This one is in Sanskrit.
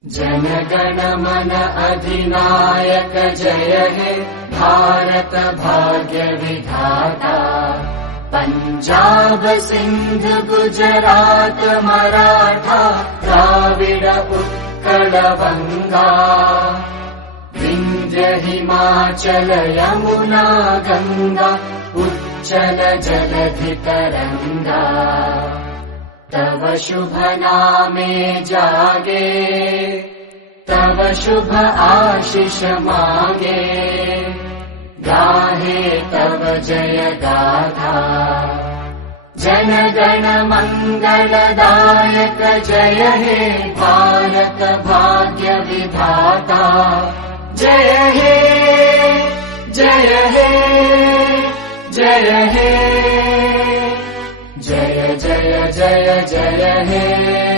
जनगण मन अधिनायक जय हे भारत भाग्य विधाता। पंजाब सिंध गुजरात मराठा द्राविड उत्कल बंगा। विंध्य हिमाचल यमुना गंगा उच्चल जलधि तरंगा। तव शुभ नामे जागे तव शुभ आशीष मांगे। गाहे तव जय गाथा जन गण मंगलदायक जय हे भारत भाग्य विधाता। जय हे जय हे जय हे जय जय जय जय हे।